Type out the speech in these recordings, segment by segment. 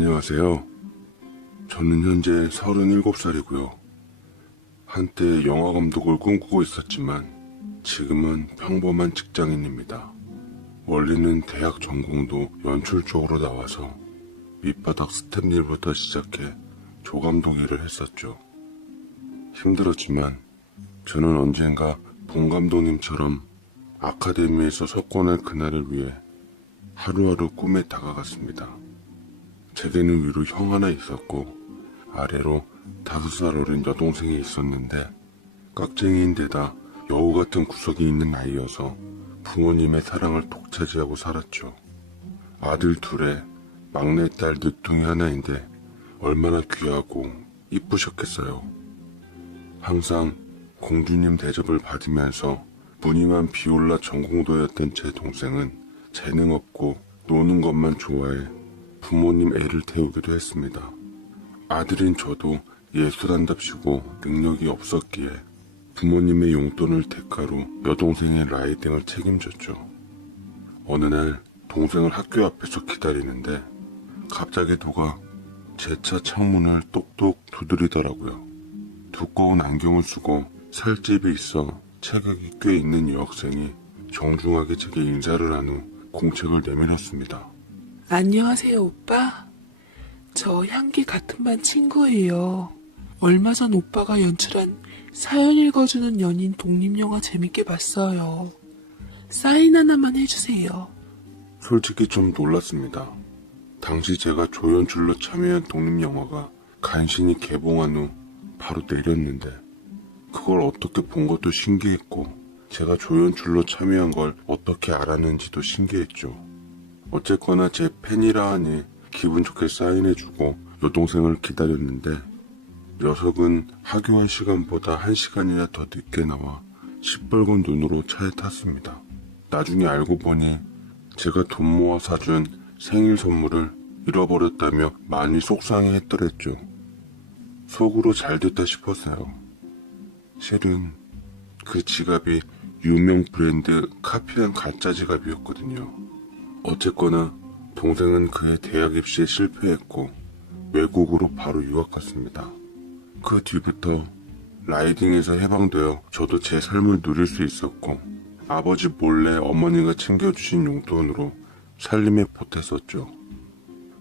안녕하세요. 저는 현재 37살이고요. 한때 영화 감독을 꿈꾸고 있었지만 지금은 평범한 직장인입니다. 원래는 대학 전공도 연출 쪽으로 나와서 밑바닥 스텝일부터 시작해 조감독 일을 했었죠. 힘들었지만 저는 언젠가 본 감독님처럼 아카데미에서 석권할 그날을 위해 하루하루 꿈에 다가갔습니다. 제게는 위로 형 하나 있었고 아래로 5살 어린 여동생이 있었는데 깍쟁이인데다 여우 같은 구석이 있는 아이여서 부모님의 사랑을 독차지하고 살았죠. 아들 둘에 막내딸 늦둥이 하나인데 얼마나 귀하고 이쁘셨겠어요. 항상 공주님 대접을 받으면서 무늬만 비올라 전공도였던 제 동생은 재능 없고 노는 것만 좋아해 부모님 애를 태우기도 했습니다. 아들인 저도 예술한답시고 능력이 없었기에 부모님의 용돈을 대가로 여동생의 라이딩을 책임졌죠. 어느 날 동생을 학교 앞에서 기다리는데 갑자기 누가 제 차 창문을 똑똑 두드리더라고요. 두꺼운 안경을 쓰고 살집이 있어 체격이 꽤 있는 여학생이 정중하게 제게 인사를 한 후 공책을 내밀었습니다. 안녕하세요, 오빠. 저 향기 같은 반 친구예요. 얼마 전 오빠가 연출한 사연 읽어주는 연인 독립영화 재밌게 봤어요. 사인 하나만 해주세요. 솔직히 좀 놀랐습니다. 당시 제가 조연출로 참여한 독립영화가 간신히 개봉한 후 바로 내렸는데 그걸 어떻게 본 것도 신기했고 제가 조연출로 참여한 걸 어떻게 알았는지도 신기했죠. 어쨌거나 제 팬이라 하니 기분 좋게 사인해주고 여동생을 기다렸는데 녀석은 하교할 시간보다 1시간이나 더 늦게 나와 시뻘건 눈으로 차에 탔습니다. 나중에 알고 보니 제가 돈 모아 사준 생일 선물을 잃어버렸다며 많이 속상해했더랬죠. 속으로 잘됐다 싶었어요. 실은 그 지갑이 유명 브랜드 카피한 가짜 지갑이었거든요. 어쨌거나 동생은 그의 대학 입시에 실패했고 외국으로 바로 유학 갔습니다. 그 뒤부터 라이딩에서 해방되어 저도 제 삶을 누릴 수 있었고 아버지 몰래 어머니가 챙겨주신 용돈으로 살림에 보탰었죠.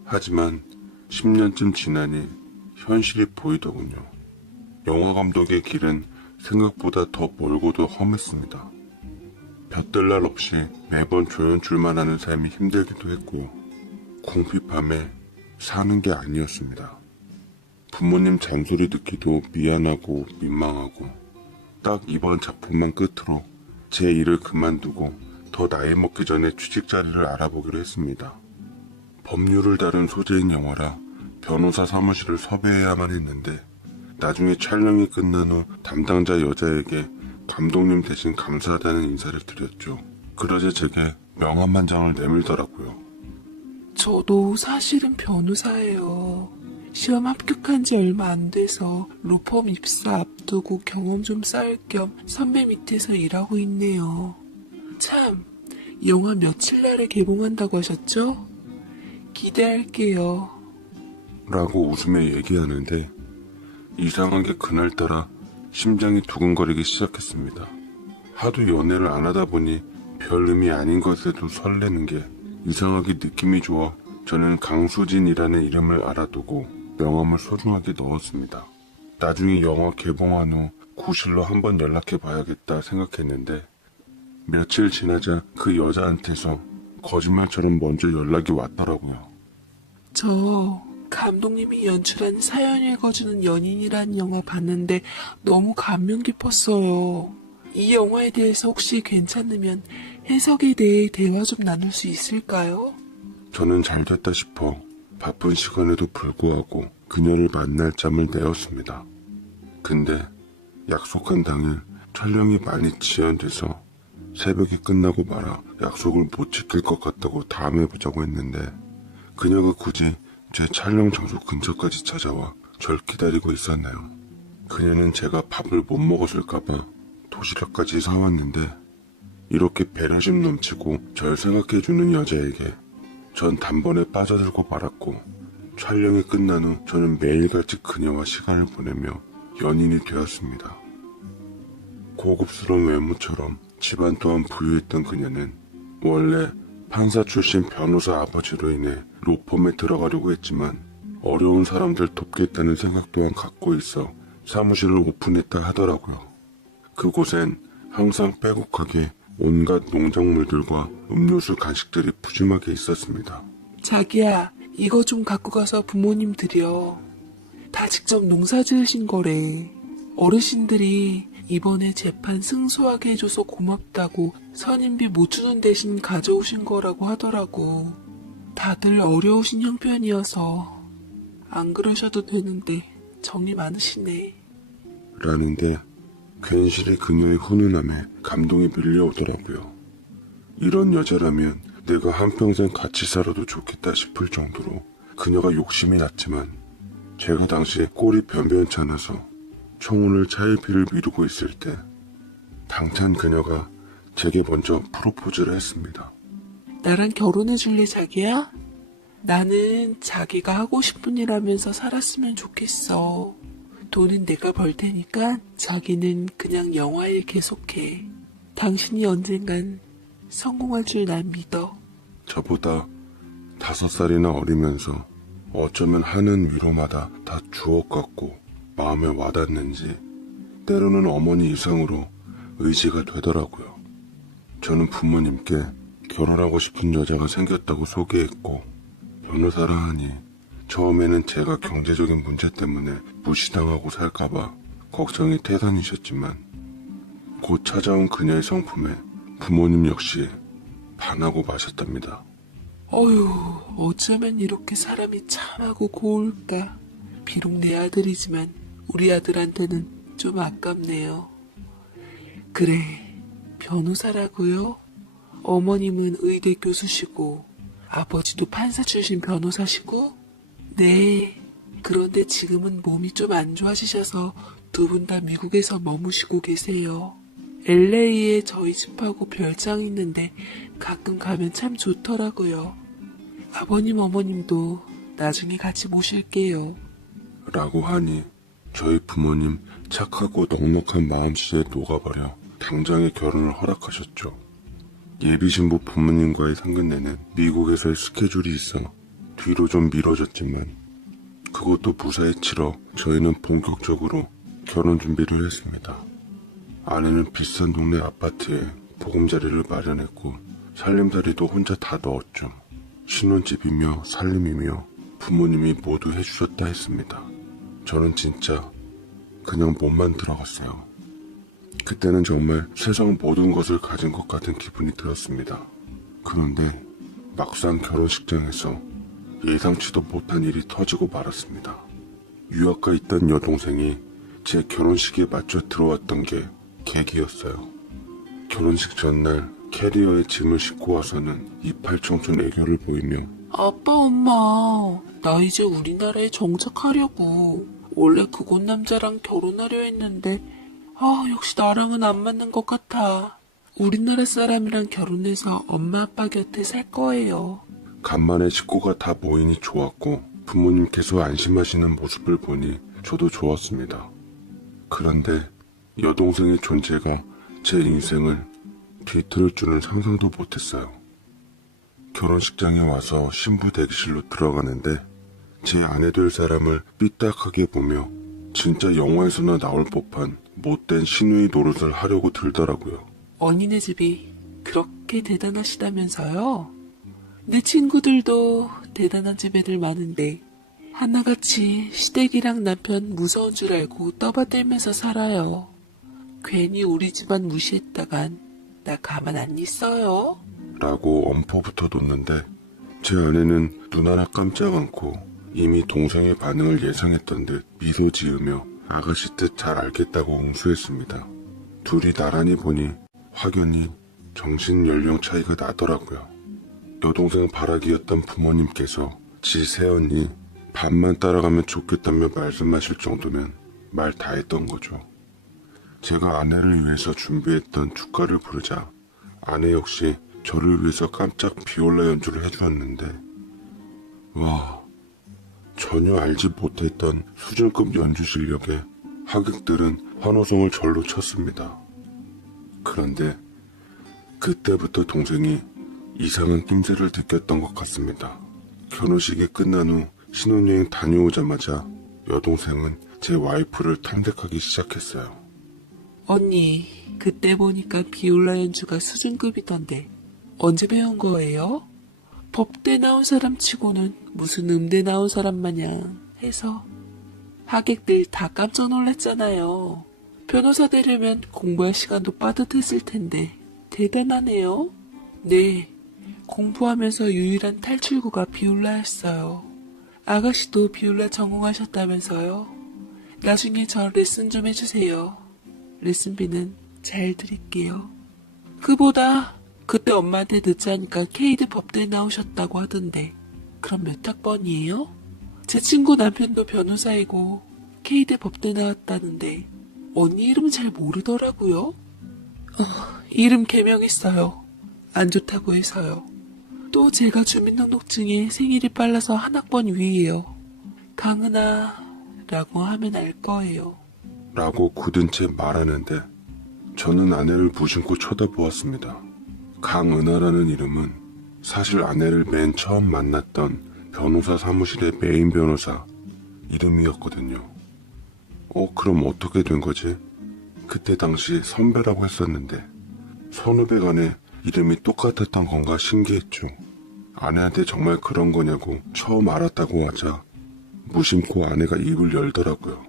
하지만 10년쯤 지나니 현실이 보이더군요. 영화 감독의 길은 생각보다 더 멀고도 험했습니다. 볕들 날 없이 매번 조연출만 하는 삶이 힘들기도 했고 궁핍함에 사는 게 아니었습니다. 부모님 잔소리 듣기도 미안하고 민망하고 딱 이번 작품만 끝으로 제 일을 그만두고 더 나이 먹기 전에 취직 자리를 알아보기로 했습니다. 법률을 다룬 소재인 영화라 변호사 사무실을 섭외해야만 했는데 나중에 촬영이 끝난 후 담당자 여자에게 감독님 대신 감사하다는 인사를 드렸죠. 그러자 제게 명함 한 장을 내밀더라고요. 저도 사실은 변호사예요. 시험 합격한 지 얼마 안 돼서 로펌 입사 앞두고 경험 좀 쌓을 겸 선배 밑에서 일하고 있네요. 참, 영화 며칠 날에 개봉한다고 하셨죠? 기대할게요. 라고 웃으며 얘기하는데 이상하게 그날따라 심장이 두근거리기 시작했습니다. 하도 연애를 안 하다 보니 별 의미 아닌 것에도 설레는 게 이상하게 느낌이 좋아 저는 강수진이라는 이름을 알아두고 명함을 소중하게 넣었습니다. 나중에 영화 개봉한 후 구실로 한번 연락해 봐야겠다 생각했는데 며칠 지나자 그 여자한테서 거짓말처럼 먼저 연락이 왔더라고요. 저 감독님이 연출한 사연 읽어주는 연인이란 영화 봤는데 너무 감명 깊었어요. 이 영화에 대해서 혹시 괜찮으면 해석에 대해 대화 좀 나눌 수 있을까요? 저는 잘됐다 싶어 바쁜 시간에도 불구하고 그녀를 만날 짬을 내었습니다. 근데 약속한 당일 촬영이 많이 지연돼서 새벽이 끝나고 말아 약속을 못 지킬 것 같다고 다음에 보자고 했는데 그녀가 굳이 제 촬영 장소 근처까지 찾아와 절 기다리고 있었나요? 그녀는 제가 밥을 못 먹었을까봐 도시락까지 사왔는데 이렇게 배려심 넘치고 절 생각해주는 여자에게 전 단번에 빠져들고 말았고 촬영이 끝난 후 저는 매일같이 그녀와 시간을 보내며 연인이 되었습니다. 고급스러운 외모처럼 집안 또한 부유했던 그녀는 원래 판사 출신 변호사 아버지로 인해 로펌에 들어가려고 했지만 어려운 사람들 돕겠다는 생각 또한 갖고 있어 사무실을 오픈했다 하더라고요. 그곳엔 항상 빼곡하게 온갖 농작물들과 음료수 간식들이 푸짐하게 있었습니다. 자기야, 이거 좀 갖고 가서 부모님 드려. 다 직접 농사 지으신 거래. 어르신들이 이번에 재판 승소하게 해줘서 고맙다고 선임비 못 주는 대신 가져오신 거라고 하더라고. 다들 어려우신 형편이어서 안 그러셔도 되는데 정이 많으시네. 라는데 괜시리 그녀의 훈훈함에 감동이 밀려오더라고요. 이런 여자라면 내가 한평생 같이 살아도 좋겠다 싶을 정도로 그녀가 욕심이 났지만 제가 당시에 꼴이 변변치 않아서 청혼을 차일피일 미루고 있을 때 당찬 그녀가 제게 먼저 프로포즈를 했습니다. 나랑 결혼해 줄래, 자기야? 나는 자기가 하고 싶은 일 하면서 살았으면 좋겠어. 돈은 내가 벌 테니까 자기는 그냥 영화일 계속해. 당신이 언젠간 성공할 줄 난 믿어. 저보다 5살이나 어리면서 어쩌면 하는 위로마다 다 주옥 같고 마음에 와닿는지 때로는 어머니 이상으로 의지가 되더라고요. 저는 부모님께 결혼하고 싶은 여자가 생겼다고 소개했고 변호사라 하니 처음에는 제가 경제적인 문제 때문에 무시당하고 살까봐 걱정이 대단히셨지만 곧 찾아온 그녀의 성품에 부모님 역시 반하고 마셨답니다. 어휴, 어쩌면 이렇게 사람이 참하고 고울까. 비록 내 아들이지만 우리 아들한테는 좀 아깝네요. 그래, 변호사라고요? 어머님은 의대 교수시고 아버지도 판사 출신 변호사시고? 네, 그런데 지금은 몸이 좀 안 좋아지셔서 두 분 다 미국에서 머무시고 계세요. LA에 저희 집하고 별장이 있는데 가끔 가면 참 좋더라고요. 아버님 어머님도 나중에 같이 모실게요. 라고 하니 저희 부모님 착하고 넉넉한 마음씨에 녹아버려 당장의 결혼을 허락하셨죠. 예비신부 부모님과의 상견례는 미국에서의 스케줄이 있어 뒤로 좀 미뤄졌지만 그것도 무사히 치러 저희는 본격적으로 결혼 준비를 했습니다. 아내는 비싼 동네 아파트에 보금자리를 마련했고 살림살이도 혼자 다 넣었죠. 신혼집이며 살림이며 부모님이 모두 해주셨다 했습니다. 저는 진짜 그냥 몸만 들어갔어요. 그때는 정말 세상 모든 것을 가진 것 같은 기분이 들었습니다. 그런데 막상 결혼식장에서 예상치도 못한 일이 터지고 말았습니다. 유학가 있던 여동생이 제 결혼식에 맞춰 들어왔던 게 계기였어요. 결혼식 전날 캐리어에 짐을 싣고 와서는 이팔 청춘 애교를 보이며 아빠, 엄마, 나 이제 우리나라에 정착하려고. 원래 그곳 남자랑 결혼하려 했는데 역시 나랑은 안 맞는 것 같아. 우리나라 사람이랑 결혼해서 엄마 아빠 곁에 살 거예요. 간만에 식구가 다 모이니 좋았고 부모님께서 안심하시는 모습을 보니 저도 좋았습니다. 그런데 여동생의 존재가 제 인생을 뒤틀을 줄은 상상도 못했어요. 결혼식장에 와서 신부 대기실로 들어가는데 제 아내 될 사람을 삐딱하게 보며 진짜 영화에서나 나올 법한 못된 시누이 노릇을 하려고 들더라고요. 언니네 집이 그렇게 대단하시다면서요? 내 친구들도 대단한 집 애들 많은데 하나같이 시댁이랑 남편 무서운 줄 알고 떠받들면서 살아요. 괜히 우리 집안 무시했다간 나 가만 안 있어요. 라고 엄포부터 뒀는데 제 아내는 눈 하나 깜짝 않고 이미 동생의 반응을 예상했던 듯 미소 지으며 아가씨 뜻 잘 알겠다고 응수했습니다. 둘이 나란히 보니 확연히 정신 연령 차이가 나더라고요. 여동생 바라기였던 부모님께서 지 새언니 반만 따라가면 좋겠다며 말씀하실 정도면 말 다 했던 거죠. 제가 아내를 위해서 준비했던 축가를 부르자 아내 역시 저를 위해서 깜짝 비올라 연주를 해주었는데 와, 전혀 알지 못했던 수준급 연주 실력에 하객들은 환호성을 절로 쳤습니다. 그런데 그때부터 동생이 이상한 낌새를 느꼈던 것 같습니다. 결혼식이 끝난 후 신혼여행 다녀오자마자 여동생은 제 와이프를 탐색하기 시작했어요. 언니, 그때 보니까 비올라 연주가 수준급이던데 언제 배운 거예요? 법대 나온 사람 치고는 무슨 음대 나온 사람 마냥 해서 하객들 다 깜짝 놀랐잖아요. 변호사 되려면 공부할 시간도 빠듯했을 텐데 대단하네요. 네, 공부하면서 유일한 탈출구가 비올라였어요. 아가씨도 비올라 전공하셨다면서요. 나중에 저 레슨 좀 해주세요. 레슨비는 잘 드릴게요. 그보다 그때 엄마한테 늦자니까 케이드 법대 나오셨다고 하던데 그럼 몇 학번이에요? 제 친구 남편도 변호사이고 케이드 법대 나왔다는데 언니 이름은 잘 모르더라고요. 이름 개명했어요. 안 좋다고 해서요. 또 제가 주민등록증에 생일이 빨라서 한 학번 위예요. 강은아라고 하면 알 거예요. 라고 굳은 채 말하는데 저는 아내를 무심코 쳐다보았습니다. 강은하라는 이름은 사실 아내를 맨 처음 만났던 변호사 사무실의 메인 변호사 이름이었거든요. 그럼 어떻게 된 거지? 그때 당시 선배라고 했었는데 선후배 간에 이름이 똑같았던 건가 신기했죠. 아내한테 정말 그런 거냐고 처음 알았다고 하자 무심코 아내가 입을 열더라고요.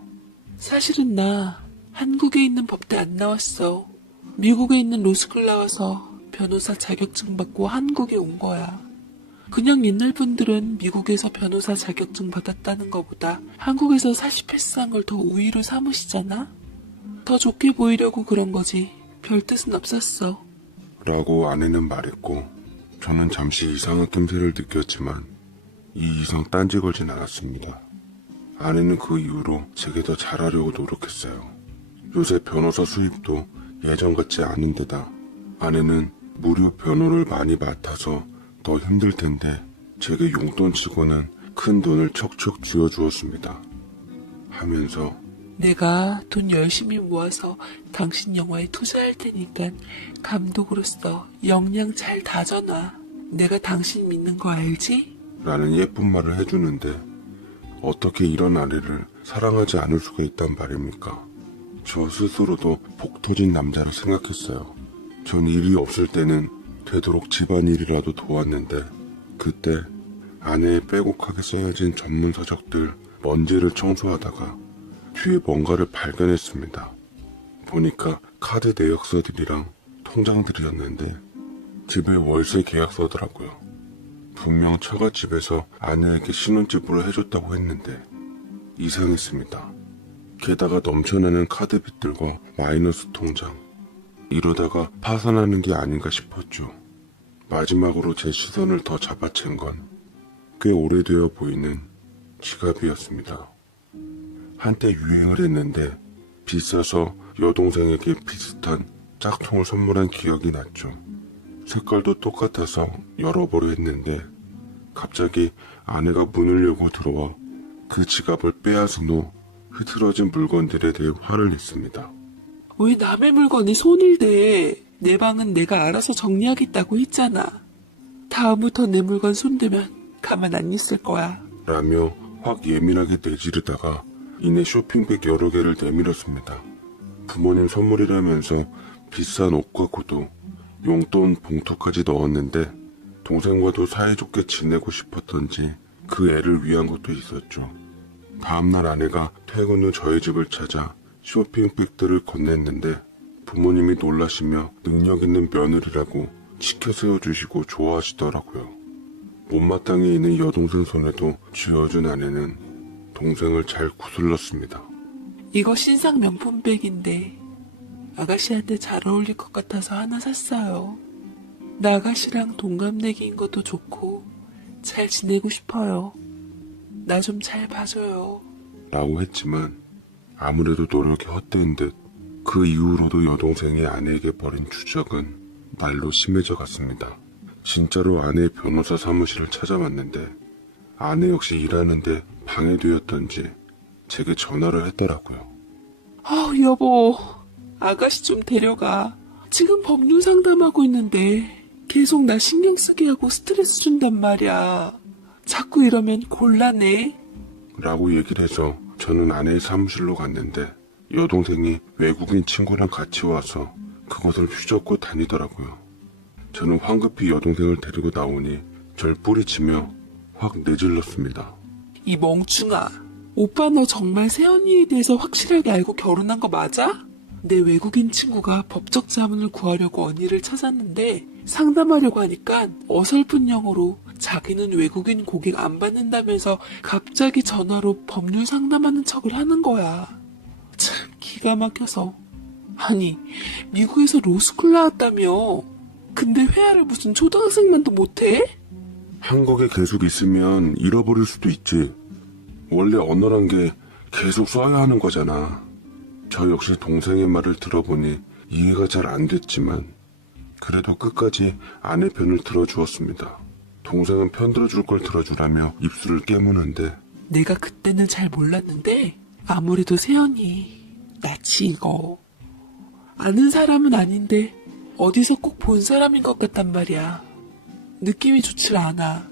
사실은 나 한국에 있는 법대 안 나왔어. 미국에 있는 로스쿨 나와서 변호사 자격증 받고 한국에 온 거야. 그냥 옛날 분들은 미국에서 변호사 자격증 받았다는 것보다 한국에서 40 패스한 걸 더 우위로 삼으시잖아? 더 좋게 보이려고 그런 거지. 별 뜻은 없었어. 라고 아내는 말했고 저는 잠시 이상한 낌새를 느꼈지만 이 이상 딴지 걸진 않았습니다. 아내는 그 이후로 제게 더 잘하려고 노력했어요. 요새 변호사 수입도 예전 같지 않은 데다 아내는 무료 변호를 많이 맡아서 더 힘들 텐데 제게 용돈 치고는 큰 돈을 척척 쥐어주었습니다. 하면서 내가 돈 열심히 모아서 당신 영화에 투자할 테니까 감독으로서 역량 잘 다져놔. 내가 당신 믿는 거 알지? 라는 예쁜 말을 해주는데 어떻게 이런 아내를 사랑하지 않을 수가 있단 말입니까? 저 스스로도 복 터진 남자로 생각했어요. 전 일이 없을 때는 되도록 집안일이라도 도왔는데 그때 아내의 빼곡하게 써여진 전문 서적들 먼지를 청소하다가 뒤에 뭔가를 발견했습니다. 보니까 카드 내역서들이랑 통장들이었는데 집의 월세 계약서더라고요. 분명 처갓집에서 아내에게 신혼집으로 해줬다고 했는데 이상했습니다. 게다가 넘쳐나는 카드빚들과 마이너스 통장. 이러다가 파산하는 게 아닌가 싶었죠. 마지막으로 제 시선을 더 잡아챈 건 꽤 오래되어 보이는 지갑이었습니다. 한때 유행을 했는데 비싸서 여동생에게 비슷한 짝퉁을 선물한 기억이 났죠. 색깔도 똑같아서 열어보려 했는데 갑자기 아내가 문을 열고 들어와 그 지갑을 빼앗은 후 흐트러진 물건들에 대해 화를 냈습니다. 왜 남의 물건에 손을 대? 내 방은 내가 알아서 정리하겠다고 했잖아. 다음부터 내 물건 손대면 가만 안 있을 거야. 라며 확 예민하게 내지르다가 이내 쇼핑백 여러 개를 내밀었습니다. 부모님 선물이라면서 비싼 옷과 구두, 용돈 봉투까지 넣었는데 동생과도 사이좋게 지내고 싶었던지 그 애를 위한 것도 있었죠. 다음날 아내가 퇴근 후 저희 집을 찾아 쇼핑백들을 건넸는데 부모님이 놀라시며 능력 있는 며느리라고 치켜 세워주시고 좋아하시더라고요. 못마땅해 있는 여동생 손에도 쥐어준 아내는 동생을 잘 구슬렀습니다. 이거 신상 명품백인데 아가씨한테 잘 어울릴 것 같아서 하나 샀어요. 나 아가씨랑 동갑내기인 것도 좋고 잘 지내고 싶어요. 나 좀 잘 봐줘요. 라고 했지만 아무래도 노력이 헛된 듯 그 이후로도 여동생이 아내에게 벌인 추적은 날로 심해져 갔습니다. 진짜로 아내의 변호사 사무실을 찾아왔는데 아내 역시 일하는데 방해되었던지 제게 전화를 했더라고요. 여보, 아가씨 좀 데려가. 지금 법률 상담하고 있는데 계속 나 신경 쓰게 하고 스트레스 준단 말이야. 자꾸 이러면 곤란해. 라고 얘기를 해서 저는 아내의 사무실로 갔는데 여동생이 외국인 친구랑 같이 와서 그것을 휘젓고 다니더라고요. 저는 황급히 여동생을 데리고 나오니 절 뿌리치며 확 내질렀습니다. 이 멍충아, 오빠 너 정말 새언니에 대해서 확실하게 알고 결혼한 거 맞아? 내 외국인 친구가 법적 자문을 구하려고 언니를 찾았는데 상담하려고 하니까 어설픈 영어로 자기는 외국인 고객 안 받는다면서 갑자기 전화로 법률 상담하는 척을 하는 거야. 참 기가 막혀서. 아니, 미국에서 로스쿨 나왔다며. 근데 회화를 무슨 초등학생만도 못해? 한국에 계속 있으면 잃어버릴 수도 있지. 원래 언어란 게 계속 써야 하는 거잖아. 저 역시 동생의 말을 들어보니 이해가 잘 안 됐지만 그래도 끝까지 아내 편을 들어주었습니다. 동생은 편들어줄 걸 들어주라며 입술을 깨무는데 내가 그때는 잘 몰랐는데 아무래도 새언니 낯이 익어. 아는 사람은 아닌데 어디서 꼭 본 사람인 것 같단 말이야. 느낌이 좋질 않아.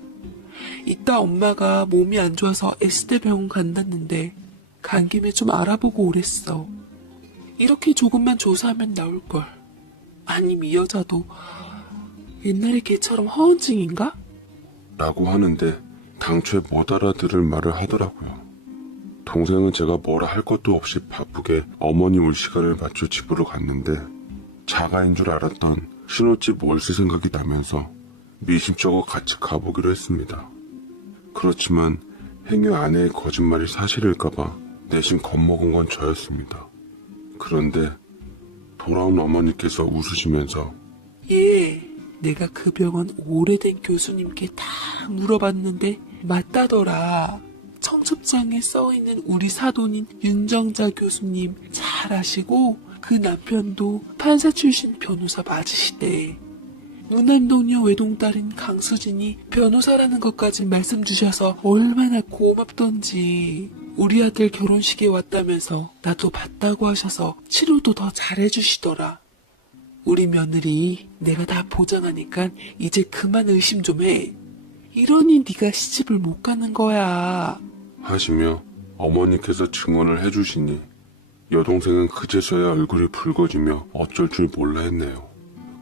이따 엄마가 몸이 안 좋아서 S대 병원 간다는데 간 김에 좀 알아보고 오랬어. 이렇게 조금만 조사하면 나올걸. 아님 이 여자도 옛날에 걔처럼 허언증인가? 라고 하는데 당초에 못 알아들을 말을 하더라고요. 동생은 제가 뭐라 할 것도 없이 바쁘게 어머니 올 시간을 맞춰 집으로 갔는데 자가인 줄 알았던 신혼집 월세 생각이 나면서 미심쩍어 같이 가보기로 했습니다. 그렇지만 행여 아내의 거짓말이 사실일까봐 내심 겁먹은 건 저였습니다. 그런데 돌아온 어머니께서 웃으시면서 내가 그 병원 오래된 교수님께 다 물어봤는데 맞다더라. 청첩장에 써있는 우리 사돈인 윤정자 교수님 잘 아시고 그 남편도 판사 출신 변호사 맞으시대. 무남동녀 외동딸인 강수진이 변호사라는 것까지 말씀 주셔서 얼마나 고맙던지. 우리 아들 결혼식에 왔다면서 나도 봤다고 하셔서 치료도 더 잘해주시더라. 우리 며느리 내가 다 보장하니까 이제 그만 의심 좀 해. 이러니 네가 시집을 못 가는 거야. 하시며 어머니께서 증언을 해주시니 여동생은 그제서야 얼굴이 붉어지며 어쩔 줄 몰라 했네요.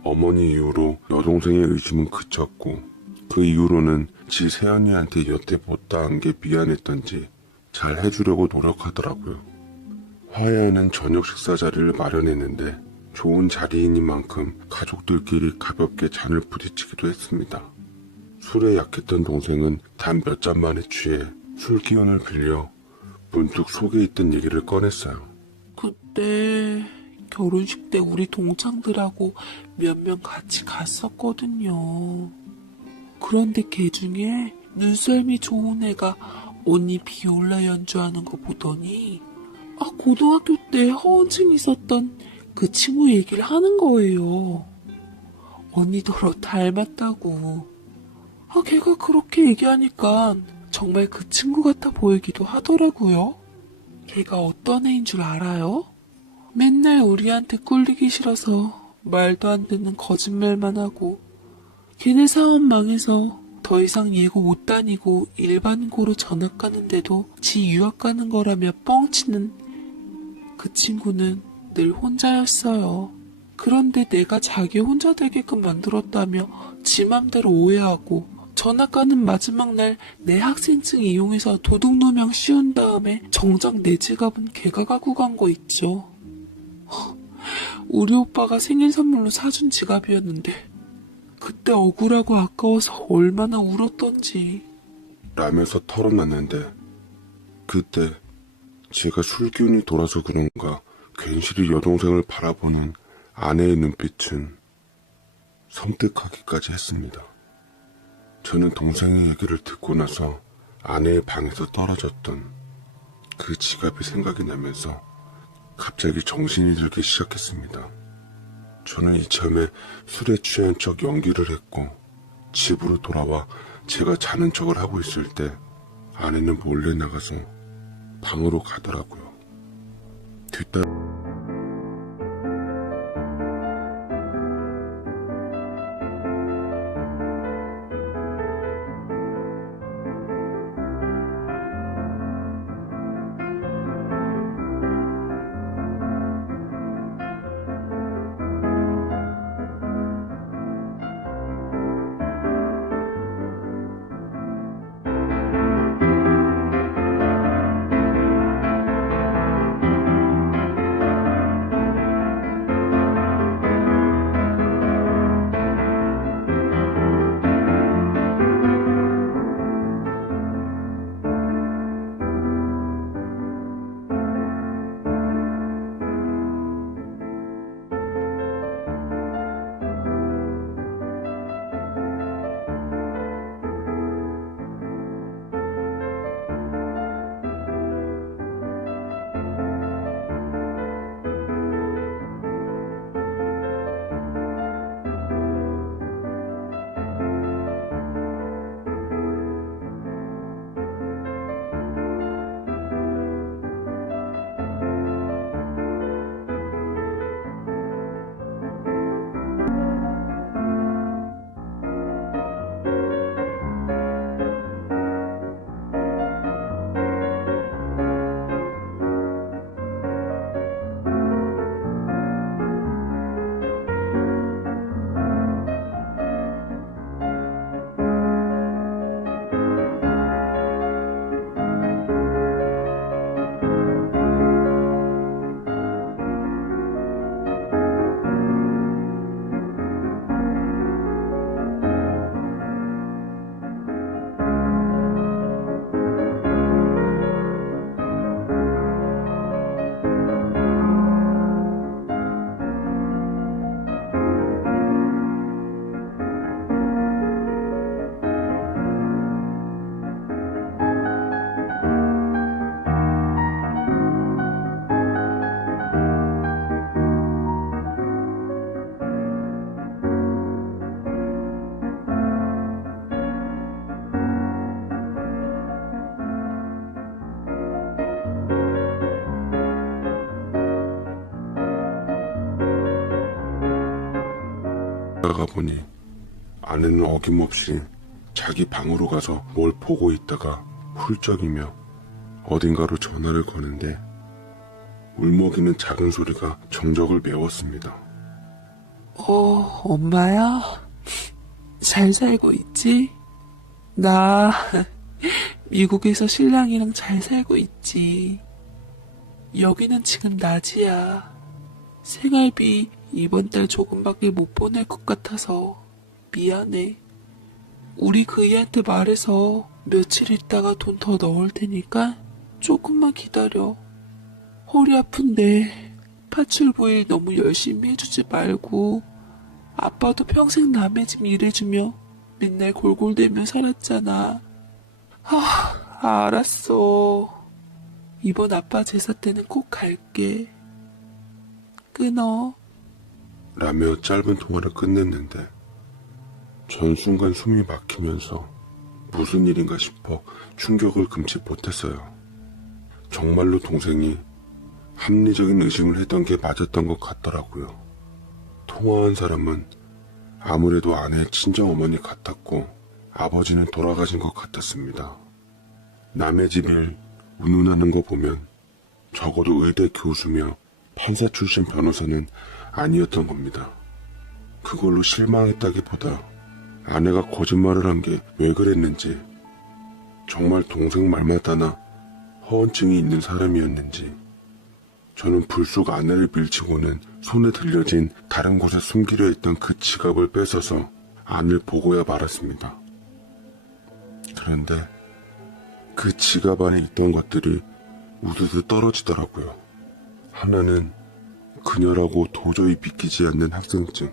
어머니 이후로 여동생의 의심은 그쳤고 그 이후로는 지 새언니한테 여태 못다한 게 미안했던지 잘 해주려고 노력하더라고요. 화해하는 저녁 식사 자리를 마련했는데 좋은 자리이니만큼 가족들끼리 가볍게 잔을 부딪히기도 했습니다. 술에 약했던 동생은 단 몇 잔 만에 취해 술 기운을 빌려 문득 속에 있던 얘기를 꺼냈어요. 그때 결혼식 때 우리 동창들하고 몇 명 같이 갔었거든요. 그런데 걔 중에 눈썰미 좋은 애가 언니 비올라 연주하는 거 보더니 고등학교 때 허언증 있었던 그 친구 얘기를 하는 거예요. 언니더러 닮았다고. 걔가 그렇게 얘기하니까 정말 그 친구 같아 보이기도 하더라고요. 걔가 어떤 애인 줄 알아요? 맨날 우리한테 꿀리기 싫어서 말도 안 되는 거짓말만 하고 걔네 사업 망해서 더 이상 예고 못 다니고 일반고로 전학 가는데도 지 유학 가는 거라며 뻥치는 그 친구는 늘 혼자였어요. 그런데 내가 자기 혼자 되게끔 만들었다며 지 맘대로 오해하고 전학 가는 마지막 날 내 학생증 이용해서 도둑누명 씌운 다음에 정작 내 지갑은 걔가 갖고 간 거 있죠. 우리 오빠가 생일 선물로 사준 지갑이었는데 그때 억울하고 아까워서 얼마나 울었던지. 라면서 털어놨는데 그때 제가 술기운이 돌아서 그런가 괜시리 여동생을 바라보는 아내의 눈빛은 섬뜩하기까지 했습니다. 저는 동생의 얘기를 듣고 나서 아내의 방에서 떨어졌던 그 지갑이 생각이 나면서 갑자기 정신이 들기 시작했습니다. 저는 이참에 술에 취한 척 연기를 했고 집으로 돌아와 제가 자는 척을 하고 있을 때 아내는 몰래 나가서 방으로 가더라고요. 뒤따라 나가 보니 아내는 어김없이 자기 방으로 가서 뭘 보고 있다가 훌쩍이며 어딘가로 전화를 거는데 울먹이는 작은 소리가 정적을 메웠습니다. 엄마야? 잘 살고 있지? 나 미국에서 신랑이랑 잘 살고 있지. 여기는 지금 낮이야. 생활비 이번 달 조금밖에 못 보낼 것 같아서 미안해. 우리 그이한테 말해서 며칠 있다가 돈 더 넣을 테니까 조금만 기다려. 허리 아픈데 파출부일 너무 열심히 해주지 말고. 아빠도 평생 남의 집 일해주며 맨날 골골대며 살았잖아. 알았어. 이번 아빠 제사 때는 꼭 갈게. 끊어. 라며 짧은 통화를 끝냈는데 전 순간 숨이 막히면서 무슨 일인가 싶어 충격을 금치 못했어요. 정말로 동생이 합리적인 의심을 했던 게 맞았던 것 같더라고요. 통화한 사람은 아무래도 아내의 친정어머니 같았고 아버지는 돌아가신 것 같았습니다. 남의 집일 운운하는 거 보면 적어도 의대 교수며 판사 출신 변호사는 아니었던 겁니다. 그걸로 실망했다기보다 아내가 거짓말을 한 게 왜 그랬는지, 정말 동생 말마다나 허언증이 있는 사람이었는지, 저는 불쑥 아내를 밀치고는 손에 들려진 다른 곳에 숨기려 했던 그 지갑을 뺏어서 안을 보고야 말았습니다. 그런데 그 지갑 안에 있던 것들이 우두두 떨어지더라고요. 하나는 그녀라고 도저히 믿기지 않는 학생증,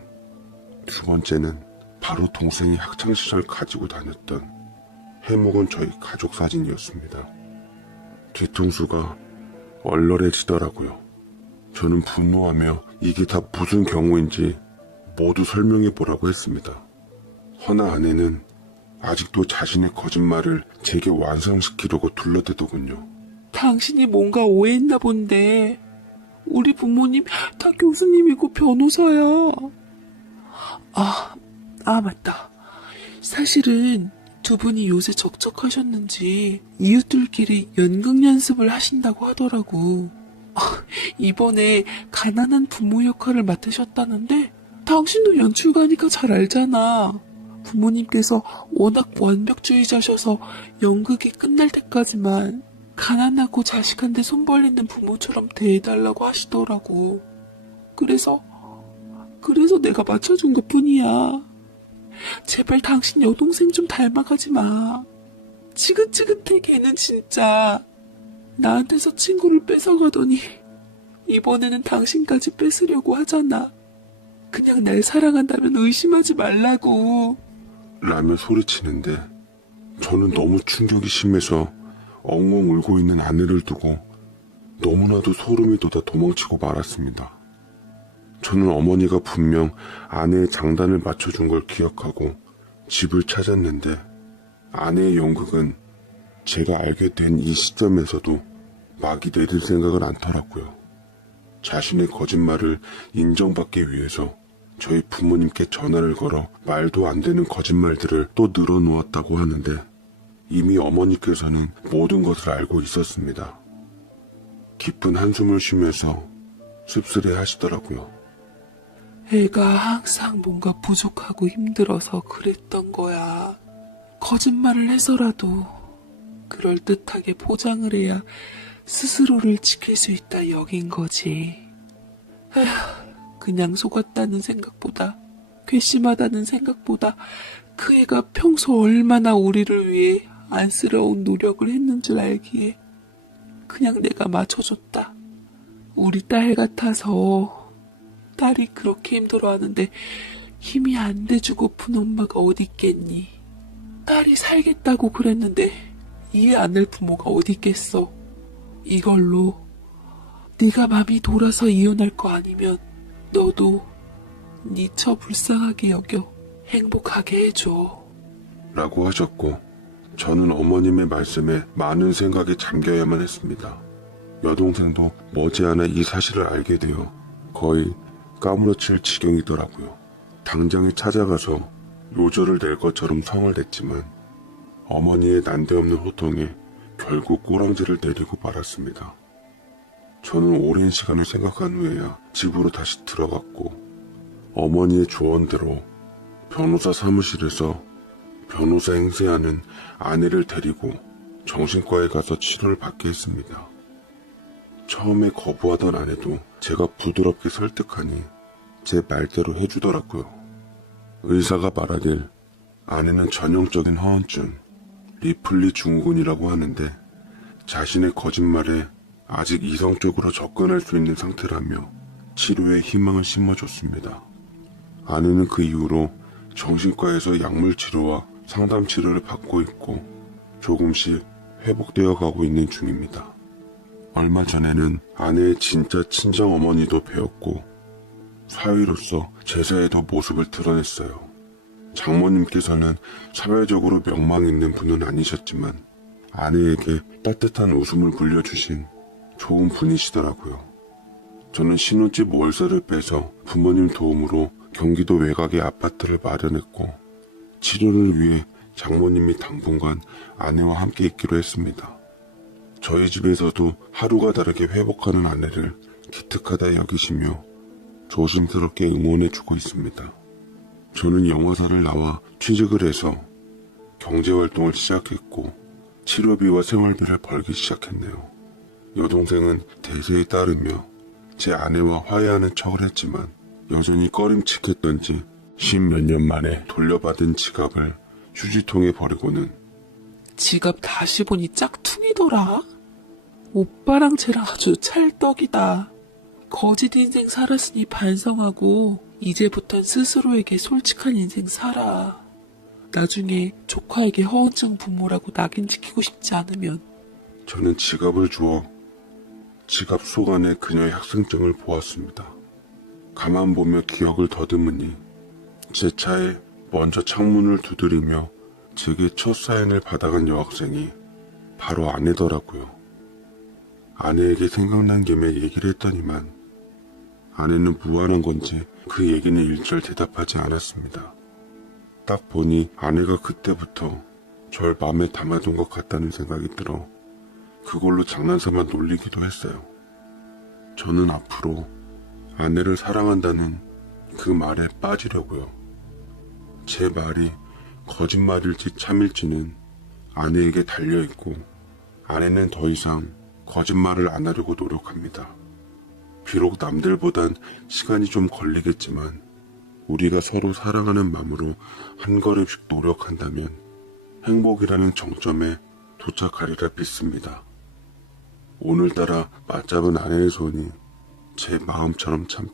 두 번째는 바로 동생이 학창시절 가지고 다녔던 해묵은 저희 가족 사진이었습니다. 뒤통수가 얼얼해지더라고요. 저는 분노하며 이게 다 무슨 경우인지 모두 설명해 보라고 했습니다. 허나 아내는 아직도 자신의 거짓말을 제게 완성시키려고 둘러대더군요. 당신이 뭔가 오해했나 본데. 우리 부모님 다 교수님이고 변호사야. 맞다. 사실은 두 분이 요새 적적하셨는지 이웃들끼리 연극 연습을 하신다고 하더라고. 이번에 가난한 부모 역할을 맡으셨다는데 당신도 연출가니까 잘 알잖아. 부모님께서 워낙 완벽주의자셔서 연극이 끝날 때까지만 가난하고 자식한테 손 벌리는 부모처럼 대해달라고 하시더라고. 그래서 내가 맞춰준 것 뿐이야. 제발 당신 여동생 좀 닮아가지 마. 지긋지긋해 걔는 진짜. 나한테서 친구를 뺏어가더니 이번에는 당신까지 뺏으려고 하잖아. 그냥 날 사랑한다면 의심하지 말라고. 라며 소리치는데 저는 너무 충격이 심해서 엉엉 울고 있는 아내를 두고 너무나도 소름이 돋아 도망치고 말았습니다. 저는 어머니가 분명 아내의 장단을 맞춰준 걸 기억하고 집을 찾았는데 아내의 연극은 제가 알게 된 이 시점에서도 막이 내릴 생각을 않더라고요. 자신의 거짓말을 인정받기 위해서 저희 부모님께 전화를 걸어 말도 안 되는 거짓말들을 또 늘어놓았다고 하는데 이미 어머니께서는 모든 것을 알고 있었습니다. 깊은 한숨을 쉬면서 씁쓸해 하시더라고요. 애가 항상 뭔가 부족하고 힘들어서 그랬던 거야. 거짓말을 해서라도 그럴듯하게 포장을 해야 스스로를 지킬 수 있다 여긴 거지. 그냥 속았다는 생각보다, 괘씸하다는 생각보다 그 애가 평소 얼마나 우리를 위해 안쓰러운 노력을 했는 줄 알기에 그냥 내가 맞춰줬다. 우리 딸 같아서 딸이 그렇게 힘들어하는데 힘이 안 돼주고픈 엄마가 어디 있겠니. 딸이 살겠다고 그랬는데 이해 안 할 부모가 어디 있겠어. 이걸로 네가 맘이 돌아서 이혼할 거 아니면 너도 네 처 불쌍하게 여겨 행복하게 해줘. 라고 하셨고 저는 어머님의 말씀에 많은 생각에 잠겨야만 했습니다. 여동생도 머지않아 이 사실을 알게 되어 거의 까무러칠 지경이더라고요. 당장에 찾아가서 요절을 낼 것처럼 성을 냈지만 어머니의 난데없는 호통에 결국 꼬랑지를 내리고 말았습니다. 저는 오랜 시간을 생각한 후에야 집으로 다시 들어갔고 어머니의 조언대로 변호사 사무실에서 변호사 행세하는 아내를 데리고 정신과에 가서 치료를 받게 했습니다. 처음에 거부하던 아내도 제가 부드럽게 설득하니 제 말대로 해주더라고요. 의사가 말하길 아내는 전형적인 허언증, 리플리 증후군이라고 하는데 자신의 거짓말에 아직 이성적으로 접근할 수 있는 상태라며 치료에 희망을 심어줬습니다. 아내는 그 이후로 정신과에서 약물 치료와 상담 치료를 받고 있고 조금씩 회복되어 가고 있는 중입니다. 얼마 전에는 아내의 진짜 친정 어머니도 배웠고 사위로서 제사에도 모습을 드러냈어요. 장모님께서는 사회적으로 명망 있는 분은 아니셨지만 아내에게 따뜻한 웃음을 불려주신 좋은 분이시더라고요. 저는 신혼집 월세를 빼서 부모님 도움으로 경기도 외곽의 아파트를 마련했고 치료를 위해 장모님이 당분간 아내와 함께 있기로 했습니다. 저희 집에서도 하루가 다르게 회복하는 아내를 기특하다 여기시며 조심스럽게 응원해주고 있습니다. 저는 영화사를 나와 취직을 해서 경제활동을 시작했고 치료비와 생활비를 벌기 시작했네요. 여동생은 대세에 따르며 제 아내와 화해하는 척을 했지만 여전히 꺼림칙했던지 10몇 년 만에 돌려받은 지갑을 휴지통에 버리고는 지갑 다시 보니 짝퉁이더라. 오빠랑 쟤랑 아주 찰떡이다. 거짓 인생 살았으니 반성하고 이제부턴 스스로에게 솔직한 인생 살아. 나중에 조카에게 허언증 부모라고 낙인 찍히고 싶지 않으면. 저는 지갑을 주워 지갑 속 안에 그녀의 학생증을 보았습니다. 가만 보며 기억을 더듬으니 제 차에 먼저 창문을 두드리며 제게 첫 사연을 받아간 여학생이 바로 아내더라고요. 아내에게 생각난 김에 얘기를 했더니만 아내는 무안한 건지 그 얘기는 일절 대답하지 않았습니다. 딱 보니 아내가 그때부터 절 마음에 담아둔 것 같다는 생각이 들어 그걸로 장난삼아 놀리기도 했어요. 저는 앞으로 아내를 사랑한다는 그 말에 빠지려고요. 제 말이 거짓말일지 참일지는 아내에게 달려있고 아내는 더 이상 거짓말을 안 하려고 노력합니다. 비록 남들보단 시간이 좀 걸리겠지만 우리가 서로 사랑하는 마음으로 한 걸음씩 노력한다면 행복이라는 정점에 도착하리라 믿습니다. 오늘따라 맞잡은 아내의 손이 제 마음처럼 참